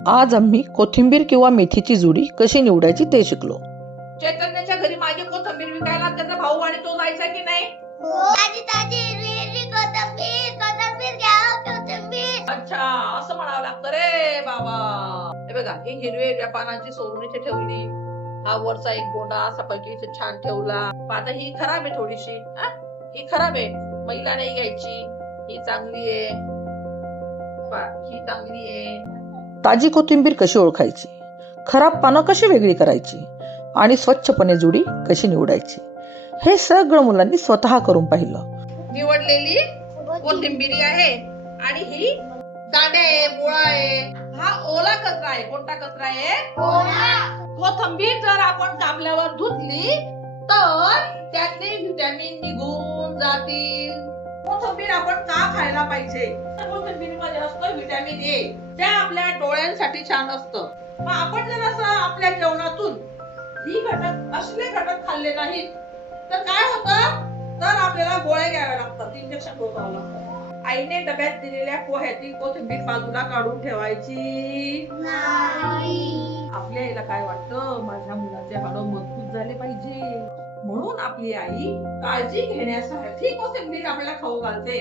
आज आम्ही कोथिंबीर किंवा मेथीची जुडी कशी निवडायची ते शिकलो. चैतन्याच्या घरी मागे कोथिंबीर विकायला त्याचा भाऊ आणि तो जायचा की नाही? ताजी ताजी हिरवी कोथिंबीर कोथिंबीर घ्या कोथिंबीर. अच्छा, असं म्हणावं लागतं रे बाबा. हे बघा, ही हिरव्या पानांची सोडून इथे ठेवली. हा वरचा एक गोंडा असा पैकी इथे छान ठेवला. आता ही खराब आहे थोडीशी. ही खराब आहे, महिला नाही घ्यायची. ही चांगली आहे, ही चांगली आहे. ताजी कोथिंबीर कशी ओळखायची, खराब पानं कशी वेगळी करायची आणि स्वच्छपणे जुडी कशी निवडायची, हे सगळं मुलांनी स्वतः करून पाहिलं. निवडलेली कोथिंबीरी आहे आणि ही दांड्या आहे, बोळा आहे. हा ओला कचरा आहे. कोणता कचरा आहे? कोथिंबीर जर आपण चांगल्यावर धुतली तर त्यातले व्हिटॅमिन निघून जातील. कोथिंबीर आपण का खायला पाहिजे? कोथिंबीरीमध्ये असतं व्हिटॅमिन ए. ते आपल्या डोळ्यांसाठी छान असतं. मग आपण जर असं आपल्या जेवणातून ही घटक असले घटक खाल्ले नाहीत तर काय होतं? तर आपल्याला गोळ्या घ्याव्या लागतात, इंजेक्शन टोचावं लागतं. आईने डब्यात दिलेल्या पोह्यातील कोथिंबीर बाजूला काढून ठेवायची नाही. आपल्या आईला काय वाटतं? माझ्या मुलाचे हाडं मजबूत झाले पाहिजे, म्हणून आपली आई काळजी घेण्यासाठी कोथिंबीर आपल्याला खाऊ घालते.